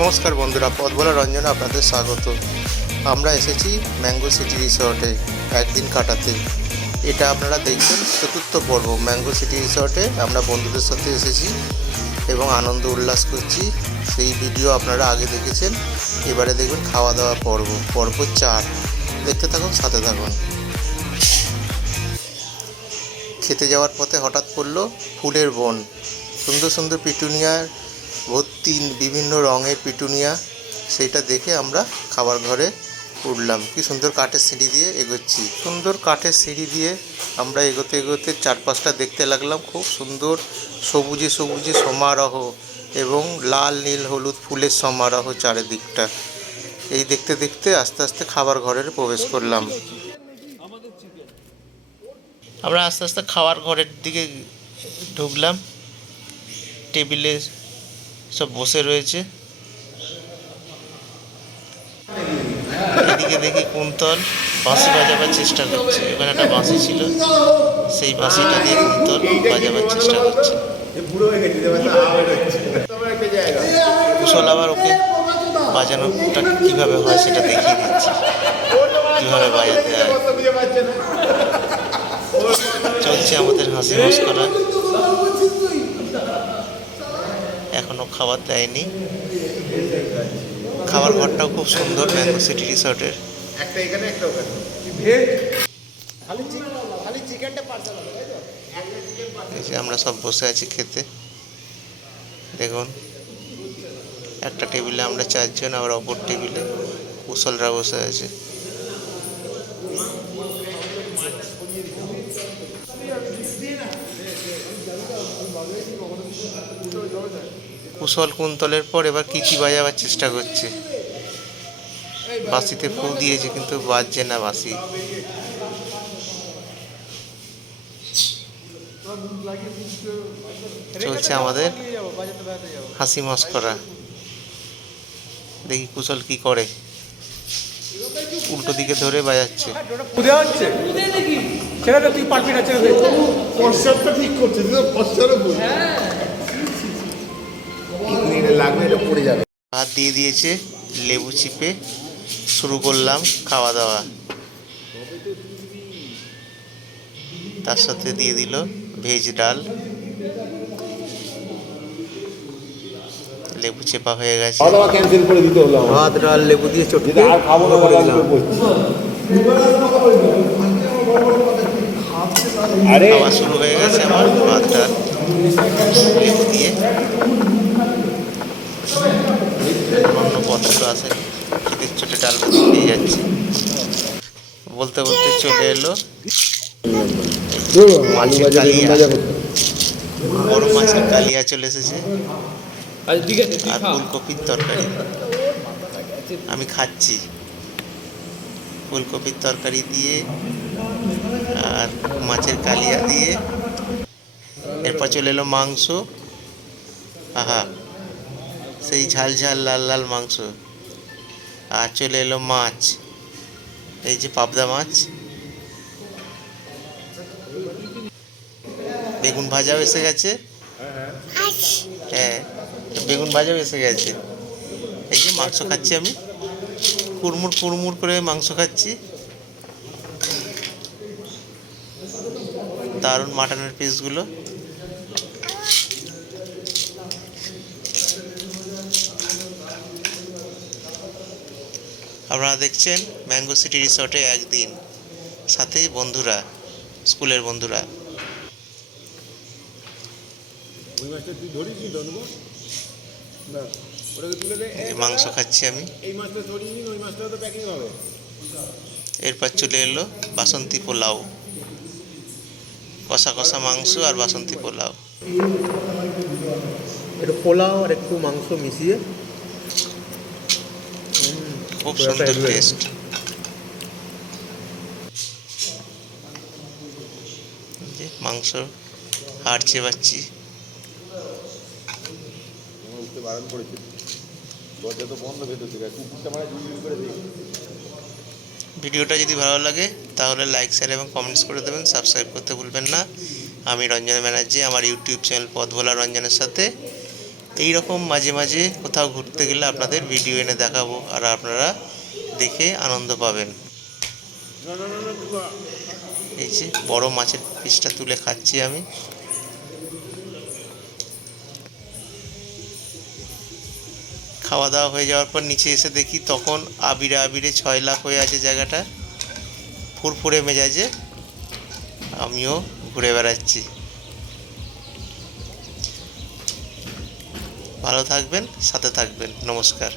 নমস্কার বন্ধুরা, পথ ভোলা রঞ্জনে আপনাদের স্বাগত। আমরা এসেছি ম্যাঙ্গো সিটি রিসর্টে একদিন কাটাতে। এটা আপনারা দেখছেন চতুর্থ পর্ব। ম্যাঙ্গো সিটি রিসর্টে আমরা বন্ধুদের সাথে এসেছি এবং আনন্দ উল্লাস করছি। সেই ভিডিও আপনারা আগে দেখেছেন। এবারে দেখবেন খাওয়া দাওয়া পর্ব, পর্ব 4। দেখতে থাকুন, সাথে থাকুন। খেতে যাওয়ার পথে হঠাৎ পড়ল ফুলের বন। সুন্দর সুন্দর পিটুনিয়ার ভর্তি, বিভিন্ন রঙের পিটুনিয়া। সেইটা দেখে আমরা খাবার ঘরে উঠলাম। কি সুন্দর কাঠের সিঁড়ি দিয়ে এগোচ্ছি। সুন্দর কাঠের সিঁড়ি দিয়ে আমরা এগোতে এগোতে চারপাশটা দেখতে লাগলাম। খুব সুন্দর সবুজে সবুজে সমারোহ এবং লাল নীল হলুদ ফুলের সমারোহ চারিদিকটা। এই দেখতে দেখতে আস্তে আস্তে খাবার ঘরে প্রবেশ করলাম। আমরা আস্তে আস্তে খাবার ঘরের দিকে ঢুকলাম। টেবিলে সব বসে রয়েছে। এদিকে দেখি কুন্তল বাঁশি বাজাবার চেষ্টা করছে। এখানে একটা বাঁশি ছিল, সেই বাঁশিটা দিয়ে কুন্তল বাজাবার চেষ্টা করছে। কুশল আবার ওকে বাজানোটা কীভাবে হয় সেটা দেখিয়ে দিচ্ছে, কীভাবে বাজাতে হয়। চলছে আমাদের হাসি মস্করা। এখনো খাবার দেয়নি। খাবার ঘরটাও খুব সুন্দর ম্যাঙ্গো সিটি রিসর্টের। এই যে আমরা সব বসে আছি খেতে। দেখুন, একটা টেবিলে আমরা 4 জন, আবার অপর টেবিলে কুশলরা বসে আছে। কুশল কুন্তলের পর এবার কি বাজাবার চেষ্টা করছে। বাঁশিতে ফু দিয়েছে কিন্তু বাজছে না বাঁশি। চলছে আমাদের হাসি মস্করা। দেখি কুশল কি করে। উল্টো দিকে ধরে বাজাচ্ছে। ভাত দিয়ে দিয়েছে, লেবু চিপে শুরু করলাম খাওয়া দাওয়া। তার সাথে দিয়ে দিল ভেজ ডাল। লেবু চেপা হয়ে গেছে। ভাত ডাল লেবু দিয়ে চটকে খাওয়া শুরু হয়ে গেছে আমার। ভাত ডাল লেবু দিয়ে, অন্য পত্র আসেনি। শীতের চোটে ডাল ভাত খেয়ে যাচ্ছে। বলতে বলতে চলে এলো মাছের কালিয়া। বড় মাছের কালিয়া চলে এসেছে, আর ফুলকপির তরকারি। আমি খাচ্ছি ফুলকপির তরকারি দিয়ে আর মাছের কালিয়া দিয়ে। এরপর চলে এলো মাংস। আহা, সেই ঝাল ঝাল লাল লাল মাংস। আর চলে এলো মাছ, এই যে পাবদা মাছ। বেগুন ভাজাও এসে গেছে। হ্যাঁ, বেগুন ভাজাও এসে গেছে। এই যে মাংস খাচ্ছি আমি, কুড়মুড় কুড়মুড় করে মাংস খাচ্ছি। দারুণ মাটনের পিসগুলো। আপনারা দেখছেন ম্যাঙ্গো সিটি রিসর্টে একদিন, সাথে বন্ধুরা, স্কুলের বন্ধুরা। মাংস খাচ্ছি আমি। এরপর চলে এলো বাসন্তী পোলাও। কষা কষা মাংস আর বাসন্তী পোলাও। একটু পোলাও আর একটু মাংস মিশিয়ে খুব সুন্দর টেস্ট। মাংস হাড় চেবাচ্ছি। ভিডিওটা যদি ভালো লাগে তাহলে লাইক, শেয়ার এবং কমেন্টস করে দেবেন। সাবস্ক্রাইব করতে ভুলবেন না। আমি রঞ্জন ব্যানার্জি, আমার ইউটিউব চ্যানেল পথ ভোলা রঞ্জনের সাথে এই রকম মাঝে মাঝে কোথাও ঘুরতে গেলে আপনাদের ভিডিও এনে দেখাবো, আর আপনারা দেখে আনন্দ পাবেন। এই যে বড় মাছের পিসটা তুলে খাচ্ছি আমি। খাওয়া দাওয়া হয়ে যাওয়ার পর নিচে এসে দেখি তখন আবিরে আবিরে 6 লাখ হয়ে আছে জায়গাটা, ফুরফুরে মেজাজে আমিও ঘুরে বেড়াচ্ছি। ভালো থাকবেন, সাথে থাকবেন। নমস্কার।